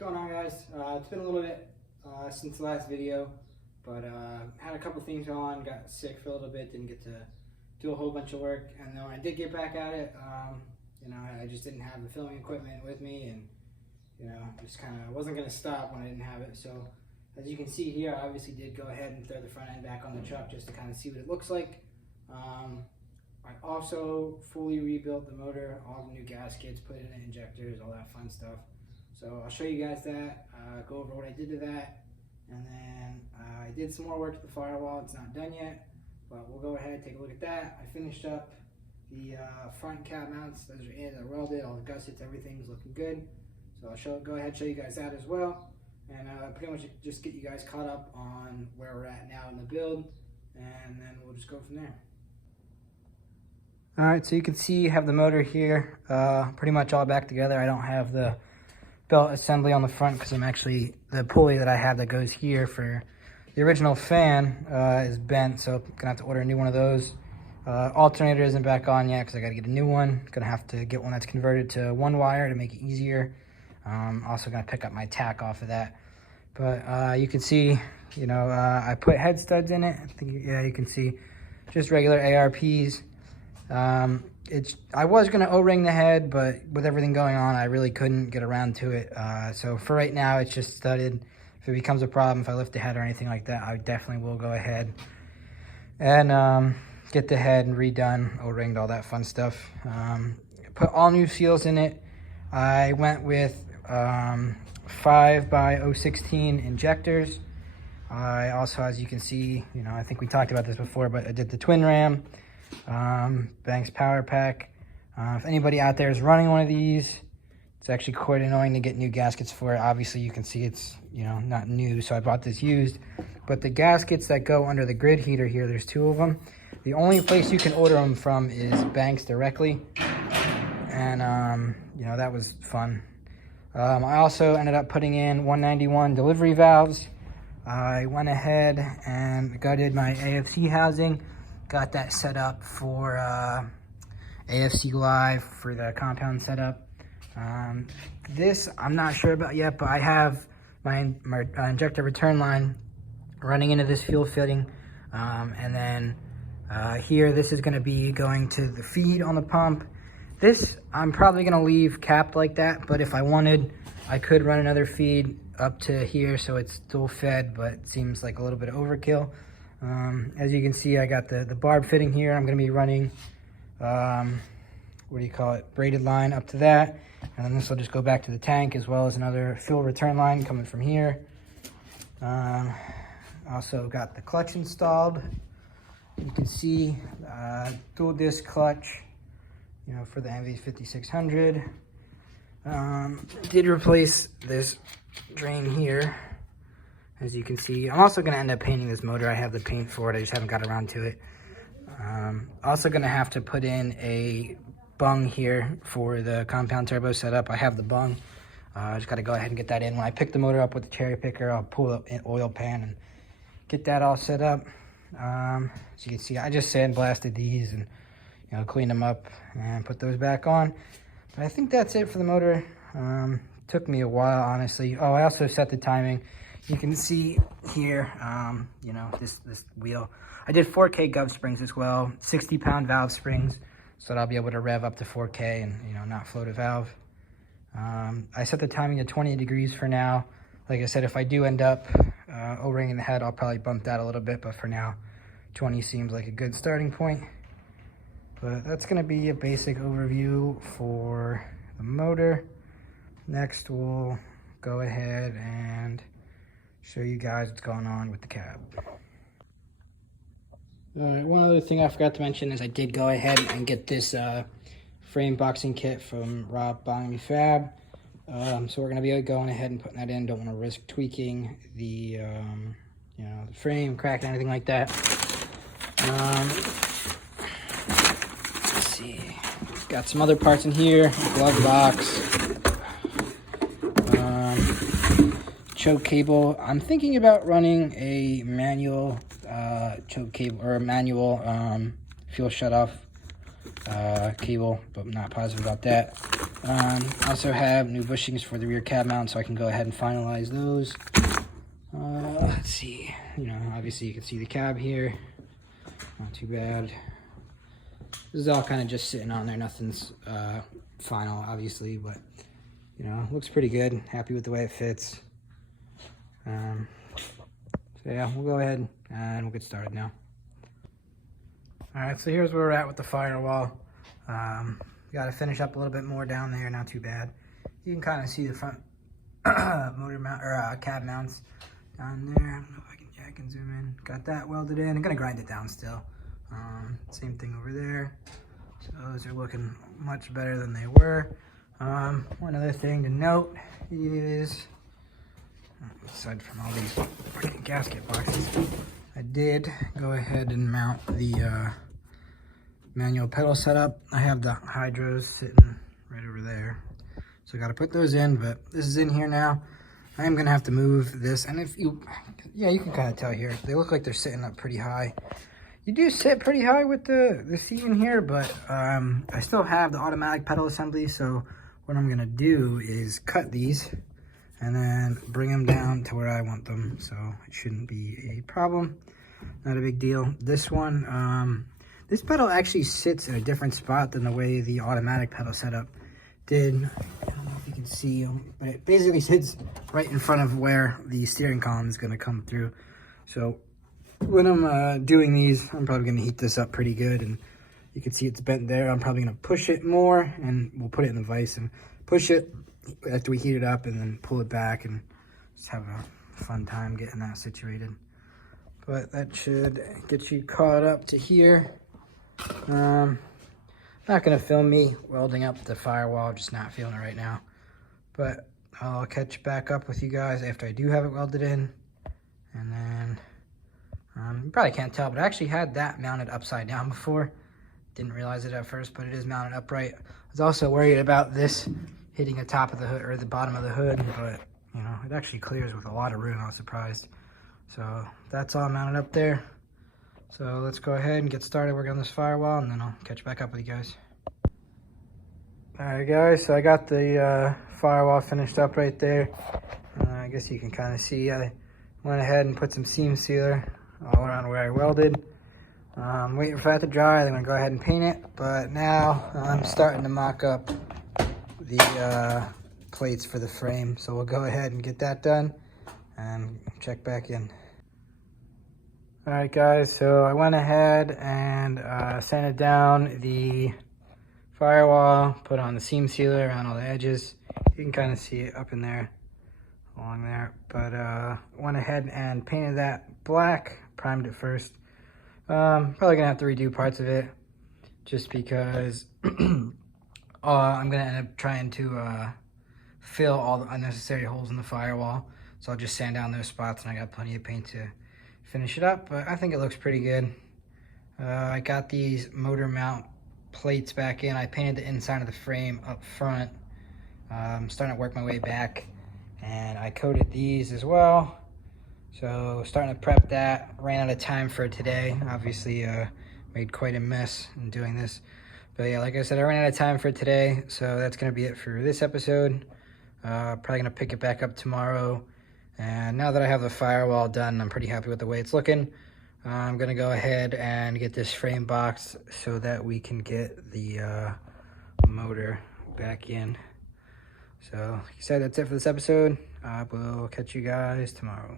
going on, guys? It's been a little bit since the last video, but had a couple things on, got sick for a little bit, didn't get to do a whole bunch of work, and then when I did get back at it, I just didn't have the filming equipment with me, and just kind of wasn't going to stop when I didn't have it. So as you can see here, I obviously did go ahead and throw the front end back on the truck just to kind of see what it looks like. I also fully rebuilt the motor, all the new gaskets, put in the injectors, all that fun stuff. So I'll show you guys that, go over what I did to that, and then I did some more work to the firewall. It's not done yet, but we'll go ahead and take a look at that. I finished up the front cap mounts. Those are in, I welded, all the gussets, everything's looking good. So I'll go ahead and show you guys that as well, and pretty much just get you guys caught up on where we're at now in the build, and then we'll just go from there. Alright, so you can see you have the motor here, pretty much all back together. I don't have the belt assembly on the front because I'm actually, the pulley that I have that goes here for the original fan is bent, so I'm going to have to order a new one of those. Alternator isn't back on yet because I got to get a new one. Going to have to get one that's converted to one wire to make it easier. Also going to pick up my tack off of that. But you can see, I put head studs in it. I think, yeah, you can see just regular ARPs. I was going to O-ring the head, but with everything going on, I really couldn't get around to it. So for right now, it's just studded. If it becomes a problem, if I lift the head or anything like that, I definitely will go ahead and get the head redone, O-ringed, all that fun stuff. Put all new seals in it. I went with 5x016 injectors. I also, as you can see, I think we talked about this before, but I did the twin ram. Banks power pack. If anybody out there is running one of these, it's actually quite annoying to get new gaskets for it. Obviously you can see it's not new, so I bought this used, but the gaskets that go under the grid heater here, there's two of them. The only place you can order them from is Banks directly, and that was fun. I also ended up putting in 191 delivery valves. I went ahead and gutted my AFC housing. Got that set up for AFC Live for the compound setup. This I'm not sure about yet, but I have my injector return line running into this fuel fitting. And then here, this is going to be going to the feed on the pump. This I'm probably going to leave capped like that, but if I wanted, I could run another feed up to here so it's still fed, but it seems like a little bit of overkill. As you can see, I got the barb fitting here. I'm going to be running, braided line up to that. And then this will just go back to the tank, as well as another fuel return line coming from here. Also got the clutch installed. You can see dual disc clutch, for the MV5600. Did replace this drain here. As you can see, I'm also going to end up painting this motor. I have the paint for it. I just haven't got around to it. Also going to have to put in a bung here for the compound turbo setup. I have the bung. I just got to go ahead and get that in. When I pick the motor up with the cherry picker, I'll pull up an oil pan and get that all set up. As you can see, I just sandblasted these and cleaned them up and put those back on. But I think that's it for the motor. Took me a while, honestly. Oh, I also set the timing. You can see here, this wheel. I did 4K gov springs as well, 60-pound valve springs, so that I'll be able to rev up to 4K and, not float a valve. I set the timing to 20 degrees for now. Like I said, if I do end up O-ringing the head, I'll probably bump that a little bit, but for now, 20 seems like a good starting point. But that's going to be a basic overview for the motor. Next, we'll go ahead and show you guys what's going on with the cab. Alright, one other thing I forgot to mention is I did go ahead and get this frame boxing kit from Rob Bong Me Fab. So we're going to be going ahead and putting that in. Don't want to risk tweaking the the frame, cracking, anything like that. Let's see. Got some other parts in here. Glove box. Choke cable. I'm thinking about running a manual choke cable or a manual fuel shutoff cable, but I'm not positive about that. Also have new bushings for the rear cab mount, so I can go ahead and finalize those. Let's see, obviously you can see the cab here, not too bad. This is all kind of just sitting on there, nothing's final obviously, but looks pretty good. Happy with the way it fits. So yeah, we'll go ahead and we'll get started now. All right, so here's where we're at with the Firewall. Got to finish up a little bit more down there, not too bad. You can kind of see the front motor mount or cab mounts down there. I don't know if I can zoom in. Got that welded in. I'm gonna grind it down still. Same thing over there. So those are looking much better than they were. One other thing to note is, aside from all these freaking gasket boxes, I did go ahead and mount the manual pedal setup. I have the hydros sitting right over there, so I got to put those in, but this is in here now. I am gonna have to move this, and you can kind of tell here, they look like they're sitting up pretty high. You do sit pretty high with the seat in here, but I still have the automatic pedal assembly, so what I'm gonna do is cut these and then bring them down to where I want them, so it shouldn't be a problem. Not a big deal. This one, this pedal actually sits in a different spot than the way the automatic pedal setup did. I don't know if you can see, but it basically sits right in front of where the steering column is going to come through. So when I'm doing these, I'm probably going to heat this up pretty good, and you can see it's bent there. I'm probably going to push it more, and we'll put it in the vise and push it after we heat it up, and then pull it back and just have a fun time getting that situated. But that should get you caught up to here. Not gonna film me welding up the Firewall, just not feeling it right now, but I'll catch back up with you guys after I do have it welded in. And then you probably can't tell, but I actually had that mounted upside down before. Didn't realize it at first, but it is mounted upright. I was also worried about this hitting the top of the hood or the bottom of the hood, but it actually clears with a lot of room. I was surprised. So that's all mounted up there. So let's go ahead and get started working on this Firewall, and then I'll catch back up with you guys. Alright guys, so I got the Firewall finished up right there. I guess you can kind of see I went ahead and put some seam sealer all around where I welded. I'm waiting for that to dry, then I'm going to go ahead and paint it. But now I'm starting to mock up the plates for the frame. So we'll go ahead and get that done and check back in. Alright guys, so I went ahead and sanded down the Firewall, put on the seam sealer around all the edges. You can kind of see it up in there, along there. But went ahead and painted that black, primed it first. Probably gonna have to redo parts of it, just because I'm gonna end up trying to fill all the unnecessary holes in the Firewall. So I'll just sand down those spots, and I got plenty of paint to finish it up, but I think it looks pretty good. I got these motor mount plates back in. I painted the inside of the frame up front. I'm starting to work my way back, and I coated these as well. So starting to prep that. Ran out of time for today. Obviously made quite a mess in doing this. But yeah, like I said, I ran out of time for today, so that's gonna be it for this episode. Probably gonna pick it back up tomorrow. And now that I have the Firewall done, I'm pretty happy with the way it's looking. I'm gonna go ahead and get this frame boxed so that we can get the motor back in. So like I said, that's it for this episode. We'll catch you guys tomorrow.